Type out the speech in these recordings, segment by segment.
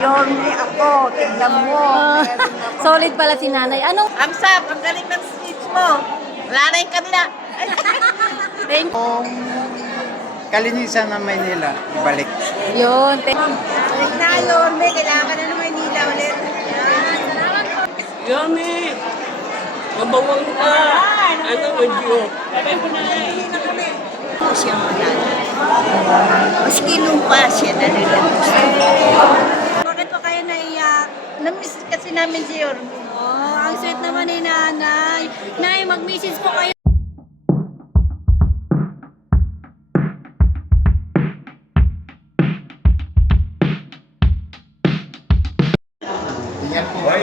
Yorme ako, tignan mo. Solid pala si nanay. Anong Amsap, ang galing ng speech mo. Wala na yung kanila. thank Kalinisan ng Maynila, ibalik. yun? Balik na, Yorme. Kailangan ka na ng Maynila ulit. Yummy! Mabawang ka! Ano ba Diyo? Siya manalo. Maski lupa siya nalilabas. Bakit pa kayo naiyak? Namiss kasi namin si Yorme. Oh, ang sweet naman ni nanay. Nay, mag-message po kayo.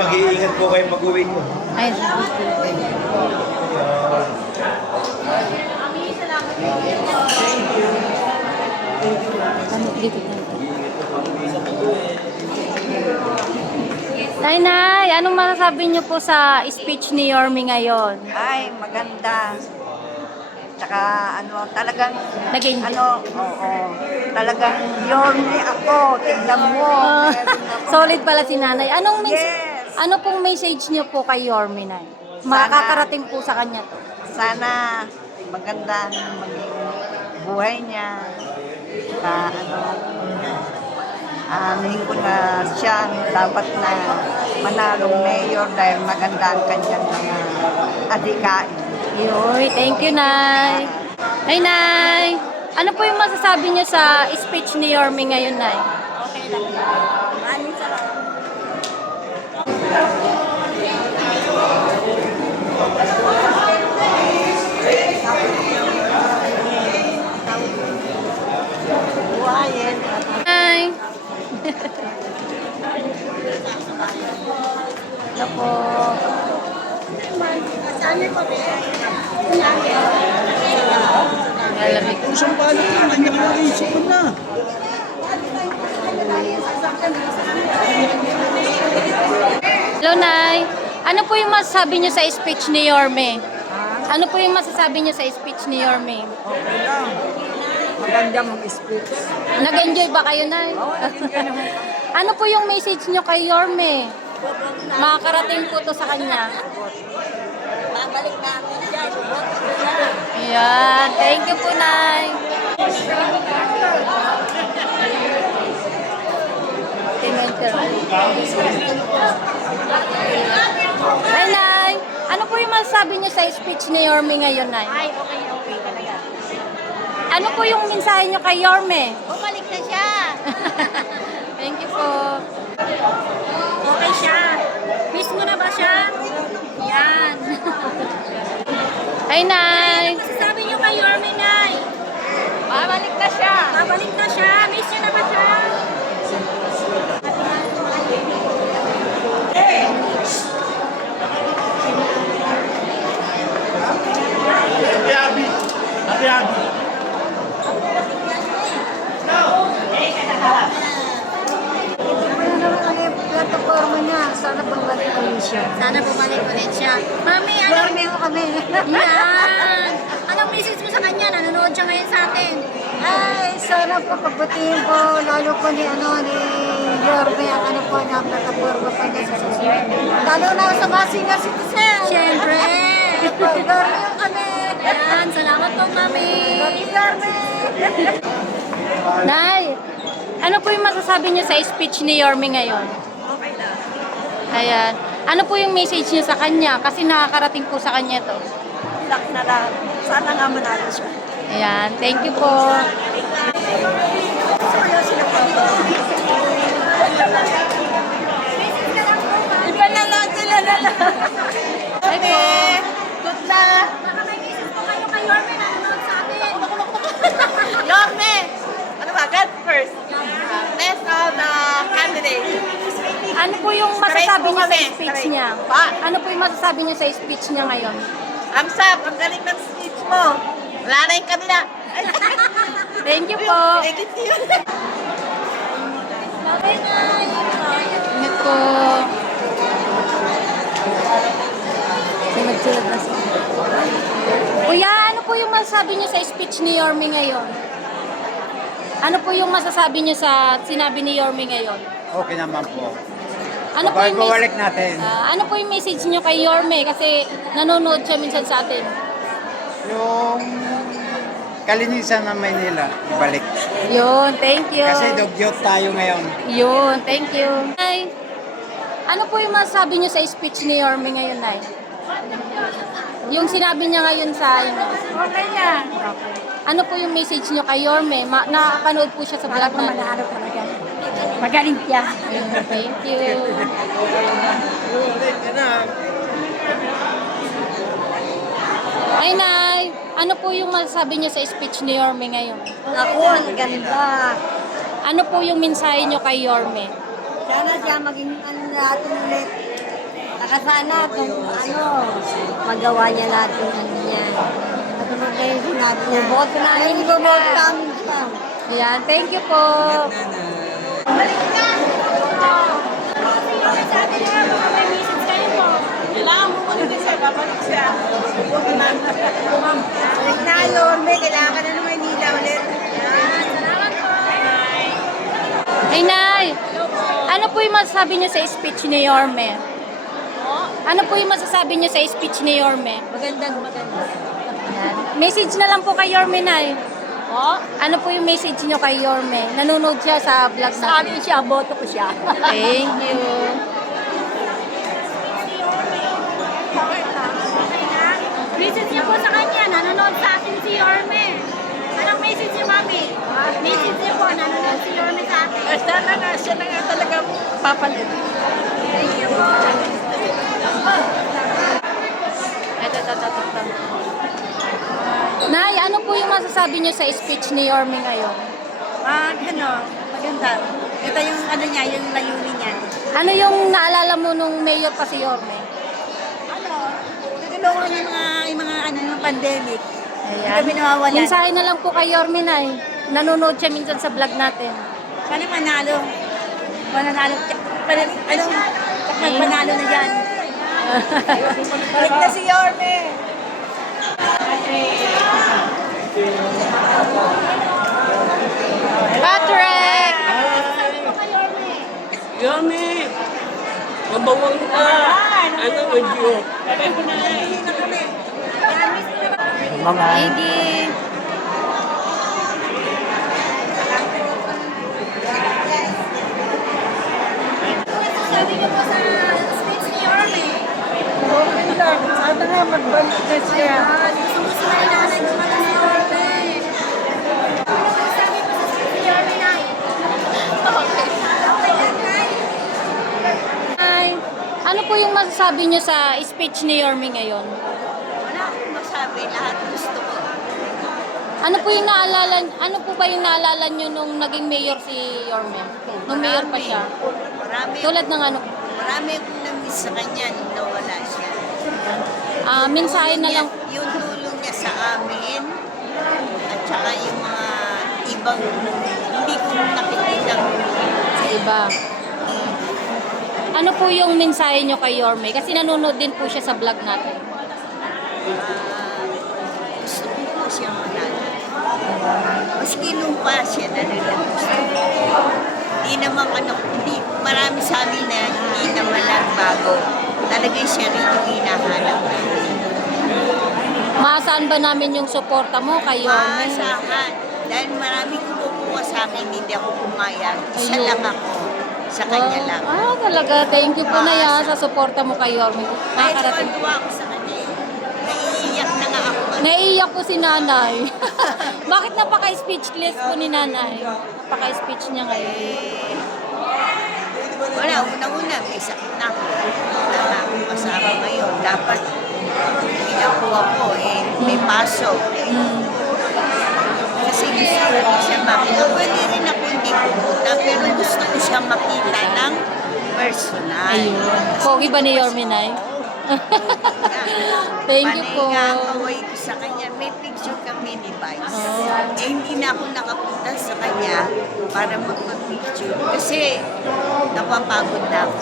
Mag-iingat po kayo pag-uwi nyo. Ay, Nay, anong masasabi niyo po sa speech ni Yorme ngayon? Ay, maganda. Tsaka talagang, Nag-enjoy. oo, talagang Yorme ako, tignan mo. Solid pala si nanay. Yes. Ano pong message niyo po kay Yorme, Nay? Makakarating po sa kanya to. Sana maganda ang maging buhay niya. Tsaka anuhin ko na siya ang dapat na manalong mayor dahil maganda ang kanyang mga adikain. Yoy, thank you, Nay. Ay, Nay. Ano po yung masasabi niyo sa speech ni Yorme ngayon, Nay? Okay lang. Maraming salamat. Buhayin. Nay. Ano po? Malamig. Isang palo na, nandiyan ka lang yung sipon na. Hello, Nay. Ano po yung masasabi niyo sa speech ni Yorme? Ano po yung masasabi niyo sa speech ni Yorme? Okay lang. Maganda mong speech. Nag-enjoy ba kayo, Nay? Ano po yung message niyo kay Yorme? Makakarating po to sa kanya. Babalik na ako dyan. Ayan. Thank you po, Nay. Ay, Nay. Ano po yung masasabi niyo sa speech ni Yorme ngayon, Nay? Ay, okay talaga. Ano po yung mensahe niyo kay Yorme? Bumalik na siya. Thank you po. Okay siya. Miss mo na ba siya? Yan. Ay, Nay. Masasabi niyo kay Yorme, Nay? Babalik na siya. Babalik na siya. Miss niyo na ba siya? Plataforma niya. Sana bumalik ulit siya. Sana bumalik ulit siya. Mami, ano? Yorme mo kami. Yan. Anong message mo sa kanya? Nanonood siya ngayon sa atin. Ay, sana po pagbutihin po, lalo po ni Yorme, ang po na plataforma pa niya sa social media. Lalo na sa Masinga Citizen. Siyempre. Yorme mo kami. Yan. Salamat po, Mami. Yorme. Nay, ano po yung masasabi niyo sa speech ni Yorme ngayon? Okay na. Ayan. Ano po yung message niyo sa kanya? Kasi nakakarating po sa kanya to. Luck na lang. Sana nga manalo siya. Ayan. Thank you po. Iba na lang sila na lang. Hi po. Good luck. Nakakaibisis po kayo kay Yorme. Nanonood sa atin. Yorme! Ano ba? God first. Best of the candidates. Ano po yung masasabi niyo sa kami. speech Taray. niya? Pa? Ano po yung masasabi niyo sa speech niya ngayon? Amsap, ang galing ng speech mo. Wala na yung kanila. Thank you po. Thank you. Ingat po. Sunod-sunod na siya. Kuya, ano po yung masasabi niyo sa speech ni Yorme ngayon? Ano po yung masasabi niyo sa sinabi ni Yorme ngayon? Okay naman po. Ano po yung Balik natin. ano po yung message niyo kay Yorme kasi nanonood siya minsan sa atin? Yung kalinisan ng Maynila, ibalik. Yun, thank you. Kasi dugyot tayo ngayon. Yun, thank you. Nay, ano po yung masasabi niyo sa speech ni Yorme ngayon, Nay? Yung sinabi niya ngayon sa inyo. Okay yan. Ano po yung message niyo kay Yorme? Nakapanood po siya sa vlog natin. Manalo talaga. Magaling siya. Thank you. Ay, Nay, ano po yung masasabi niyo sa speech ni Yorme ngayon? Ako, ang ganda. Ano po yung mensahe niyo kay Yorme? Sana siya maging ano natin ulit. Nakasana kung ano, magawa niya lahat yung ano niya. Katulad kayo sinabi niya. Boto namin siya. Boto namin siya. Yan, thank you po. Kailangan mo muna kasi, babalik siya. Balik na, Yorme. Kailangan ka na ng Maynila ulit. Ay, Nay, ano po yung masasabi niyo sa speech ni Yorme? Ano po yung masasabi niyo sa speech ni Yorme? Magandang maganda. Yan. Message na lang po kay Yorme, Nay. Ano po yung message niyo kay Yorme? Nanonood siya sa vlog Sa natin. amin siya, boto ko siya. Thank you. Message niyo po sa kanya, nanonood sa atin si Yorme. Anong message niyo, Mami? Message niyo po, nanonood si Yorme sa atin. Sana nga, siya na nga talaga papalit. Thank you po. Ito. Nay, ano po yung masasabi niyo sa speech ni Yorme ngayon? Maganda. Ito yung ano niya, yung layunin niya. Ano yung naalala mo nung mayor pa si Yorme? Tutulungan yung mga ano, yung pandemic. Ayan. Kami nawawalan. Mensahe na lang po kay Yorme, Nay. Nanonood siya minsan sa vlog natin. Sana manalo. Manalo. Panalo na dyan. Balik na si Yorme. Patrick! Yummy! Mabawang na! Ano ba Diyo? Iggy! Sabi niyo po sa speech ni Yorme. Okay lang. Sana nga magbalik na siya. Gusto na ilalan yung mga ni Yorme. Sabi mo sa speech ni Yorme, Nay. Okay. Okay lang, Nay. Nay, ano po yung masasabi niyo sa speech ni Yorme ngayon? Wala akong masabi. Lahat gusto ko. Ano po ba yung naalala niyo nung naging mayor si Yorme? Nung mayor pa siya? Marami, Tulad ng ano? marami akong namiss sa kanya nung nawala siya. Mensahe na lang. Yung tulong niya sa amin at saka yung mga ibang hindi ko nakikita. Sa iba. Ano po yung mensahe nyo kay Yorme? Kasi nanonood din po siya sa vlog natin. Gusto ko po siya manalo. Maski nung pa siya nanonood. Hindi naman hindi, marami sa amin na hindi naman lang bago. Talaga siya rin yung hinahanap. Maasahan ba namin yung suporta mo kay Yorme? Maasahan. Dahil marami kumukuha sa akin, hindi ako pumayag. Isa Ayun. lang ako. Sa kanya lang. Talaga. Thank you po na yan sa suporta mo kay Yorme. Kahit Nakakarating. tuwa ako sa kanya eh. Naiiyak na nga ako. Naiiyak po si nanay. Bakit napaka-speechless po ni nanay? Napaka-speech niya ngayon. Wala, unang-una, may sakit na ako. Wala na akong kasama ngayon. Dapat, pinakuha ko eh, may paso. Kasi gusto ko siya makita. Pwede rin ako hindi pumunta, pero gusto ko siya makita ng personal. Ayun. Pogi ba ni Yorme, Nay? Thank you po. Panay nga kaway ko sa kanya. May picture kami ni Vice. Eh, hindi na ako nakapunta sa kanya para magpapicture. Kasi napapagod na ako.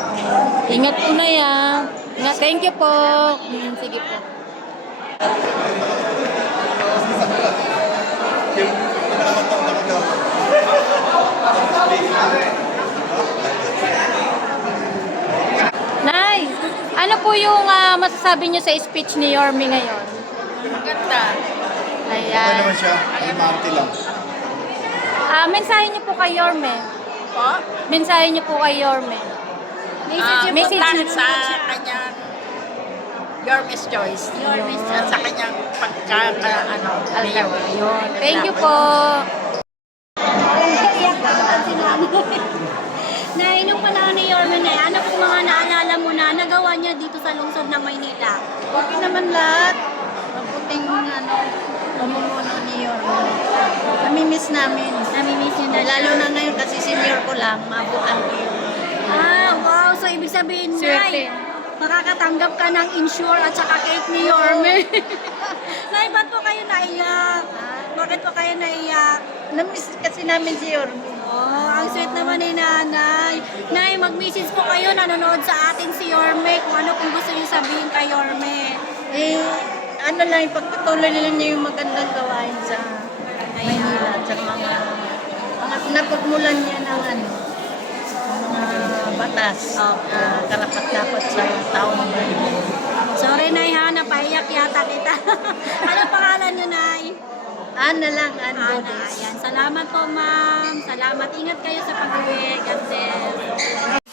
Ingat po na yan. Thank you po. Sige po. Nay, ano po yung masasabi niyo sa speech ni Yorme ngayon? Maganda. Ayan. siya, alimante lang. Mensahe niyo po kay Yorme. Po? Mensahe niyo po kay Yorme. Message niyo sa kanyang Yorme's Choice. Yorme's At sa kanyang mayor. Yun. Thank you po. Nay, nung panahon ni Yorme na ano pong mga naalala mo na nagawa niya dito sa lungsod ng Maynila? Okay naman lahat. Mabuting pamumuno ni Yorme. Namimiss namin. Namimiss niyo na siya? Lalo na ngayon kasi senior ko lang, mabutan ko yun. Wow. So, ibig sabihin, Swerte. Nay, makakatanggap ka ng insure at saka cake ni Yorme. Nay, ba't po kayo naiyak? Bakit po kayo naiyak? Namiss kasi namin si Yorme. Oh, ang sweet naman ni Nanay. Nay, mag-message po kayo, nanonood sa atin si Yorme, kung ano kung gusto niyo sabihin kay Yorme. Ano lang, pagpatuloy lang niya yung magandang gawain sa Maynila at sa mga napagmulan niya ng mga batas. Karapat-dapat sa taong Maynila. Sorry, Nay, ha, napaiyak yata kita. Ano pangalan niyo, Nay? Ana lang, Ana. Ayan. Salamat po, ma'am. Salamat. Ingat kayo sa pag-uwi. God bless.